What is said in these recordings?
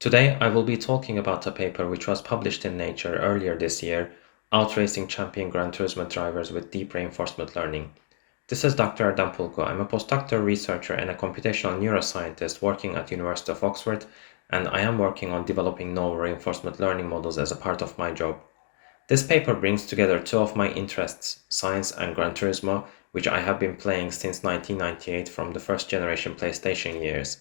Today, I will be talking about a paper which was published in Nature earlier this year, Outracing Champion Gran Turismo Drivers with Deep Reinforcement Learning. This is Dr. Erdem Pulko. I'm a postdoctoral researcher and a computational neuroscientist working at University of Oxford, and I am working on developing novel reinforcement learning models as a part of my job. This paper brings together two of my interests, science and Gran Turismo, which I have been playing since 1998 from the first generation PlayStation years.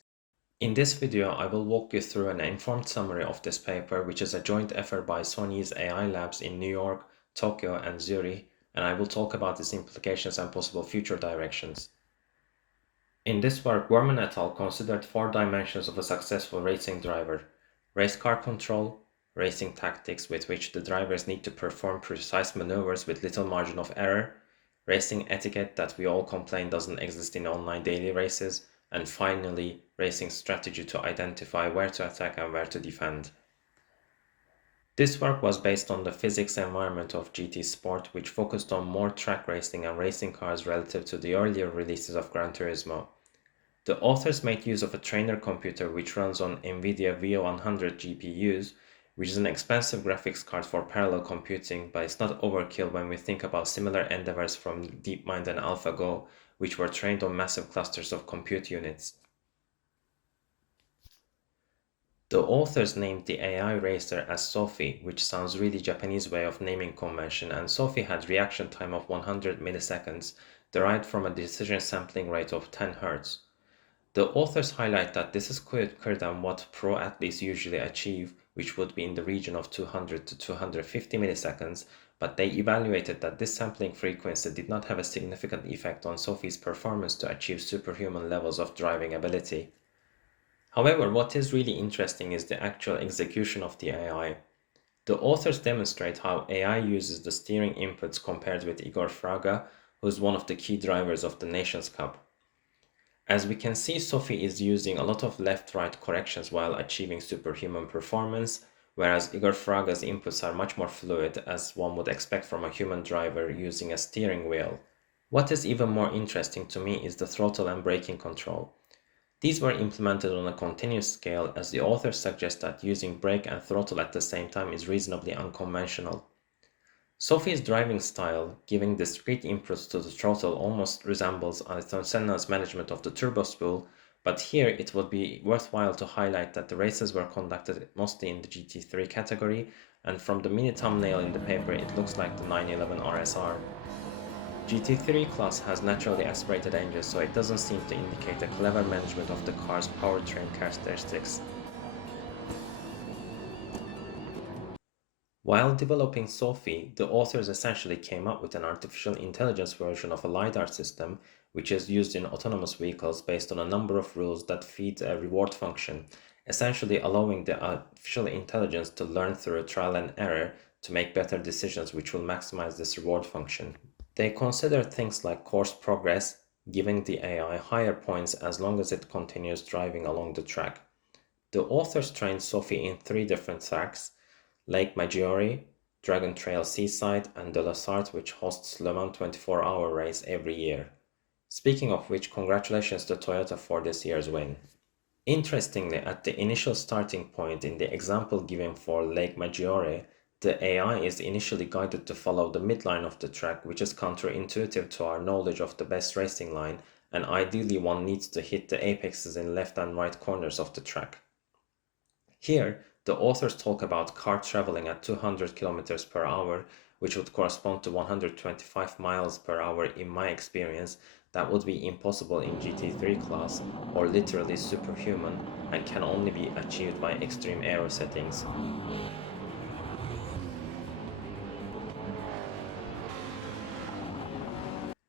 In this video, I will walk you through an informed summary of this paper, which is a joint effort by Sony's AI labs in New York, Tokyo, and Zurich, and I will talk about its implications and possible future directions. In this work, Wurman et al. Considered four dimensions of a successful racing driver: race car control, racing tactics with which the drivers need to perform precise maneuvers with little margin of error, racing etiquette that we all complain doesn't exist in online daily races, and finally, racing strategy to identify where to attack and where to defend. This work was based on the physics environment of GT Sport, which focused on more track racing and racing cars relative to the earlier releases of Gran Turismo. The authors made use of a trainer computer which runs on NVIDIA V100 GPUs, which is an expensive graphics card for parallel computing, but it's not overkill when we think about similar endeavors from DeepMind and AlphaGo, which were trained on massive clusters of compute units. The authors named the AI racer as Sophy, which sounds really Japanese way of naming convention, and Sophy had reaction time of 100 milliseconds, derived from a decision sampling rate of 10 Hz. The authors highlight that this is quicker than what pro athletes usually achieve, which would be in the region of 200 to 250 milliseconds, but they evaluated that this sampling frequency did not have a significant effect on Sophy's performance to achieve superhuman levels of driving ability. However, what is really interesting is the actual execution of the AI. The authors demonstrate how AI uses the steering inputs compared with Igor Fraga, who is one of the key drivers of the Nations Cup. As we can see, Sophy is using a lot of left-right corrections while achieving superhuman performance, whereas Igor Fraga's inputs are much more fluid, as one would expect from a human driver using a steering wheel. What is even more interesting to me is the throttle and braking control. These were implemented on a continuous scale, as the authors suggest that using brake and throttle at the same time is reasonably unconventional. Sophy's driving style, giving discrete inputs to the throttle, almost resembles Ayrton Senna's management of the turbo spool, but here it would be worthwhile to highlight that the races were conducted mostly in the GT3 category, and from the mini thumbnail in the paper it looks like the 911 RSR. GT3 class has naturally aspirated engines, so it doesn't seem to indicate a clever management of the car's powertrain characteristics. While developing Sophy, the authors essentially came up with an artificial intelligence version of a LiDAR system, which is used in autonomous vehicles based on a number of rules that feed a reward function, essentially allowing the artificial intelligence to learn through trial and error to make better decisions which will maximize this reward function. They consider things like course progress, giving the AI higher points as long as it continues driving along the track. The authors trained Sophy in three different tracks: Lake Maggiore, Dragon Trail Seaside, and De La Sarthe, which hosts Le Mans 24-hour race every year. Speaking of which, congratulations to Toyota for this year's win. Interestingly, at the initial starting point in the example given for Lake Maggiore, the AI is initially guided to follow the midline of the track, which is counterintuitive to our knowledge of the best racing line, and ideally one needs to hit the apexes in left and right corners of the track. Here, the authors talk about car traveling at 200 kilometers per hour, which would correspond to 125 miles per hour in my experience. That would be impossible in GT3 class, or literally superhuman, and can only be achieved by extreme aero settings.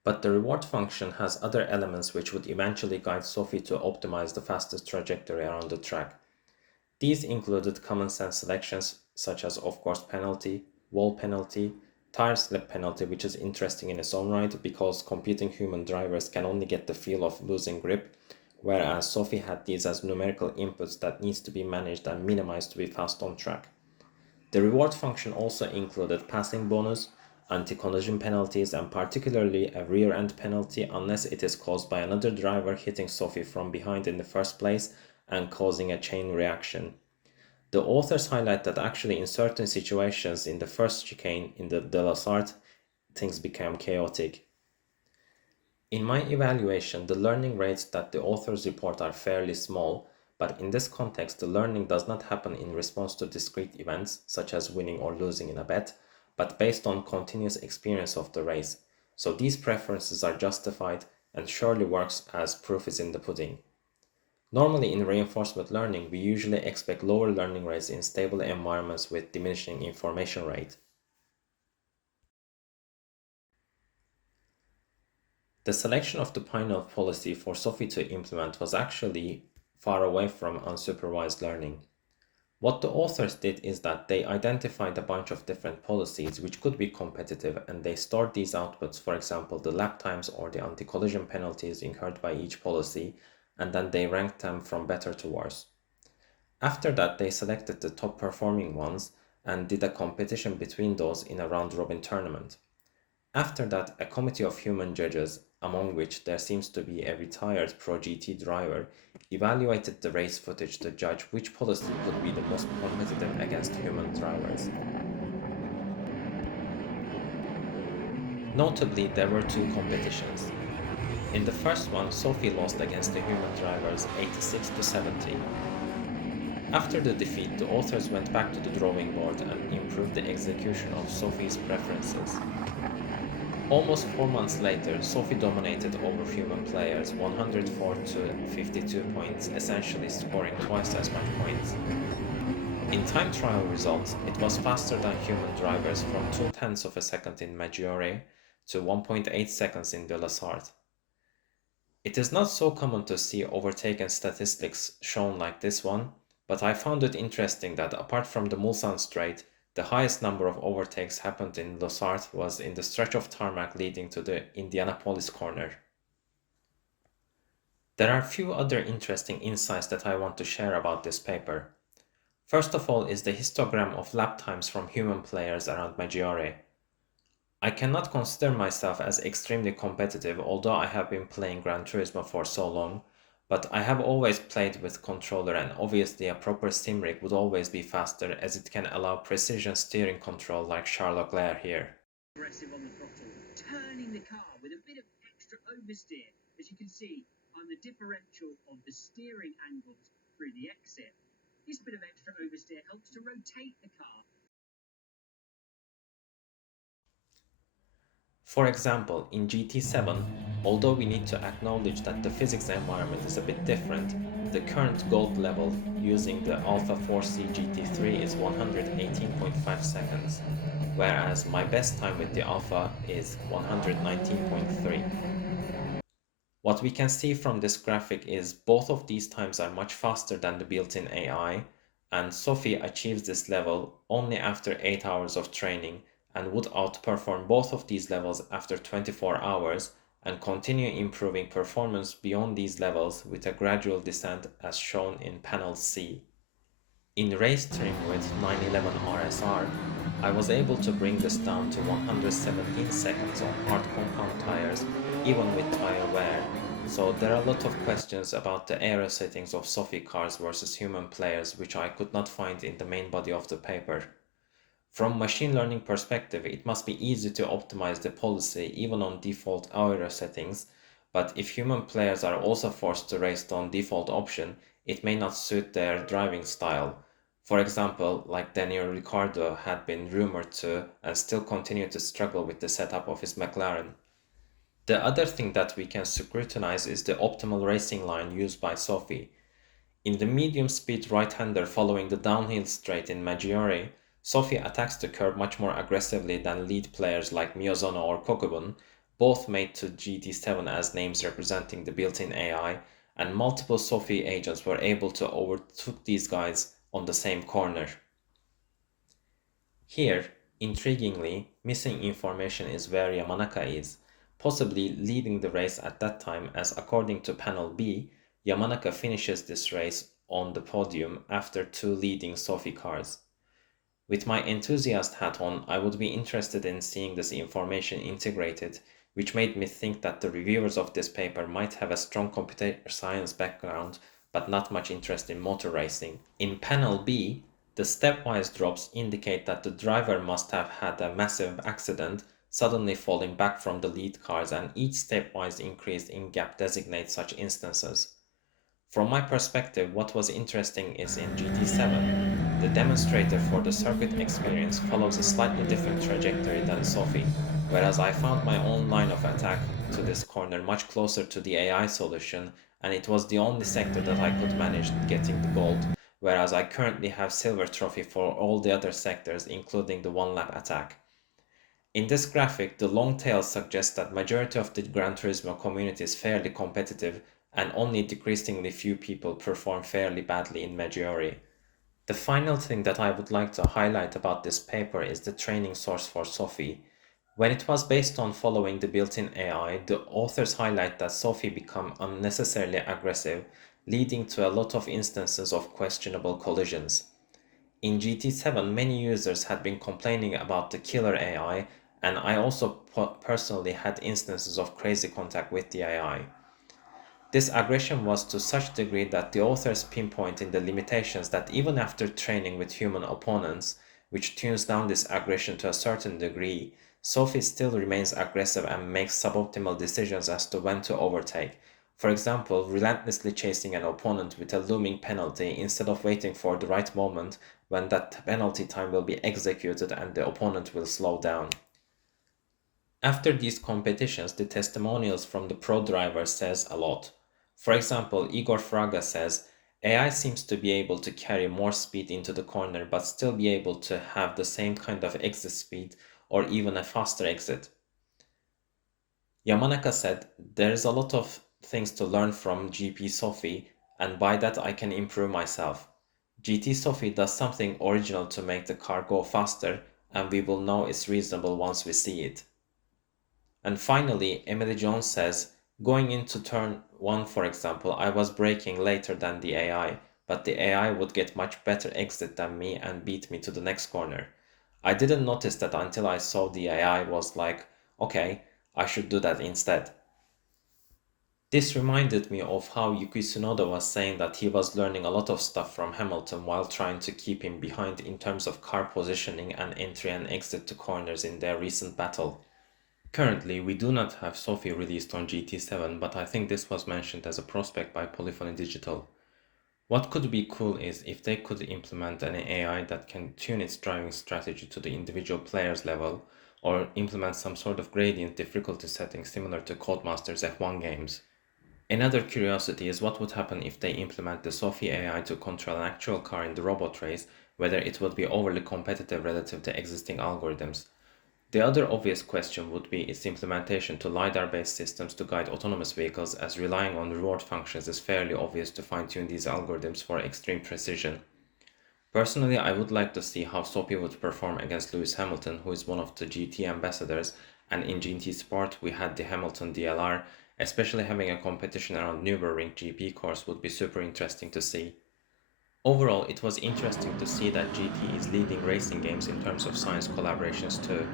But the reward function has other elements which would eventually guide Sophy to optimize the fastest trajectory around the track. These included common sense selections such as off-course penalty, wall penalty, tire slip penalty, which is interesting in its own right because competing human drivers can only get the feel of losing grip, whereas Sophy had these as numerical inputs that needs to be managed and minimized to be fast on track. The reward function also included passing bonus, anti-collision penalties, and particularly a rear-end penalty unless it is caused by another driver hitting Sophy from behind in the first place and causing a chain reaction. The authors highlight that actually in certain situations in the first chicane in the De La Sarthe, things became chaotic. In my evaluation, the learning rates that the authors report are fairly small, but in this context, the learning does not happen in response to discrete events, such as winning or losing in a bet, but based on continuous experience of the race. So these preferences are justified and surely works as proof is in the pudding. Normally in reinforcement learning, we usually expect lower learning rates in stable environments with diminishing information rate. The selection of the final policy for Sophy to implement was actually far away from unsupervised learning. What the authors did is that they identified a bunch of different policies which could be competitive and they stored these outputs, for example, the lap times or the anti-collision penalties incurred by each policy, and then they ranked them from better to worse. After that, they selected the top performing ones and did a competition between those in a round robin tournament. After that, a committee of human judges, among which there seems to be a retired Pro GT driver, evaluated the race footage to judge which policy would be the most competitive against human drivers. Notably, there were two competitions. In the first one, Sophy lost against the human drivers 86 to 70. After the defeat, the authors went back to the drawing board and improved the execution of Sophy's preferences. Almost 4 months later, Sophy dominated over human players 104 to 52 points, essentially scoring twice as much points. In time trial results, it was faster than human drivers from 0.2 of a second in Maggiore to 1.8 seconds in De La Sarthe. It is not so common to see overtaken statistics shown like this one, but I found it interesting that apart from the Mulsanne Strait, the highest number of overtakes happened in La Sarthe was in the stretch of tarmac leading to the Indianapolis corner. There are a few other interesting insights that I want to share about this paper. First of all is the histogram of lap times from human players around Maggiore. I cannot consider myself as extremely competitive, although I have been playing Gran Turismo for so long, but I have always played with controller and obviously a proper sim rig would always be faster as it can allow precision steering control like Charles Leclerc here. Aggressive on the throttle, turning the car with a bit of extra oversteer, as you can see on the differential of the steering angles through the exit. This bit of extra oversteer helps to rotate the car. For example, in GT7, although we need to acknowledge that the physics environment is a bit different, the current gold level using the Alpha 4C GT3 is 118.5 seconds, whereas my best time with the Alpha is 119.3. What we can see from this graphic is both of these times are much faster than the built-in AI, and Sophy achieves this level only after 8 hours of training and would outperform both of these levels after 24 hours and continue improving performance beyond these levels with a gradual descent as shown in panel C. In race trim with 911 RSR, I was able to bring this down to 117 seconds on hard compound tires, even with tire wear, so there are a lot of questions about the aero settings of Sophy cars versus human players which I could not find in the main body of the paper. From machine learning perspective, it must be easy to optimize the policy even on default aero settings, but if human players are also forced to race on default option, it may not suit their driving style. For example, like Daniel Ricciardo had been rumored to and still continue to struggle with the setup of his McLaren. The other thing that we can scrutinize is the optimal racing line used by Sophy. In the medium speed right-hander following the downhill straight in Maggiore, Sophy attacks the curb much more aggressively than lead players like Miozono or Kokubun, both made to GT7 as names representing the built-in AI, and multiple Sophy agents were able to overtake these guys on the same corner. Here, intriguingly, missing information is where Yamanaka is, possibly leading the race at that time as according to panel B, Yamanaka finishes this race on the podium after two leading Sophy cars. With my enthusiast hat on, I would be interested in seeing this information integrated, which made me think that the reviewers of this paper might have a strong computer science background but not much interest in motor racing. In panel B, The stepwise drops indicate that the driver must have had a massive accident, suddenly falling back from the lead cars, and each stepwise increase in gap designates such instances. From my perspective, what was interesting is in GT7, the demonstrator for the circuit experience follows a slightly different trajectory than Sophy, whereas I found my own line of attack to this corner much closer to the AI solution, and it was the only sector that I could manage getting the gold, whereas I currently have silver trophy for all the other sectors, including the one lap attack. In this graphic, the long tail suggests that majority of the Gran Turismo community is fairly competitive and only decreasingly few people perform fairly badly in Maggiore. The final thing that I would like to highlight about this paper is the training source for Sophy. When it was based on following the built-in AI, the authors highlight that Sophy became unnecessarily aggressive, leading to a lot of instances of questionable collisions. In GT7, many users had been complaining about the killer AI, and I also personally had instances of crazy contact with the AI. This aggression was to such degree that the authors pinpoint in the limitations that even after training with human opponents, which tunes down this aggression to a certain degree, Sophie still remains aggressive and makes suboptimal decisions as to when to overtake. For example, relentlessly chasing an opponent with a looming penalty instead of waiting for the right moment when that penalty time will be executed and the opponent will slow down. After these competitions, the testimonials from the pro drivers says a lot. For example, Igor Fraga says, AI seems to be able to carry more speed into the corner but still be able to have the same kind of exit speed or even a faster exit. Yamanaka said, there is a lot of things to learn from GP Sophy and by that I can improve myself. GT Sophy does something original to make the car go faster and we will know it's reasonable once we see it. And finally, Emily Jones says, going into turn 1 for example, I was braking later than the AI, but the AI would get much better exit than me and beat me to the next corner. I didn't notice that until I saw the AI was like, okay, I should do that instead. This reminded me of how Yuki Tsunoda was saying that he was learning a lot of stuff from Hamilton while trying to keep him behind in terms of car positioning and entry and exit to corners in their recent battle. Currently, we do not have Sophy released on GT7, but I think this was mentioned as a prospect by Polyphony Digital. What could be cool is if they could implement an AI that can tune its driving strategy to the individual player's level, or implement some sort of gradient difficulty setting similar to Codemasters F1 games. Another curiosity is what would happen if they implement the Sophy AI to control an actual car in the robot race, whether it would be overly competitive relative to existing algorithms. The other obvious question would be its implementation to LiDAR-based systems to guide autonomous vehicles, as relying on reward functions is fairly obvious to fine-tune these algorithms for extreme precision. Personally, I would like to see how Sophie would perform against Lewis Hamilton, who is one of the GT ambassadors, and in GT Sport we had the Hamilton DLR, especially having a competition around Nürburgring GP course would be super interesting to see. Overall, it was interesting to see that GT is leading racing games in terms of science collaborations too.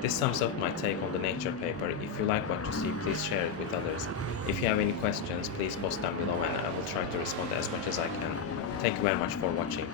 This sums up my take on the Nature paper. If you like what you see, please share it with others. If you have any questions, please post them below and I will try to respond as much as I can. Thank you very much for watching.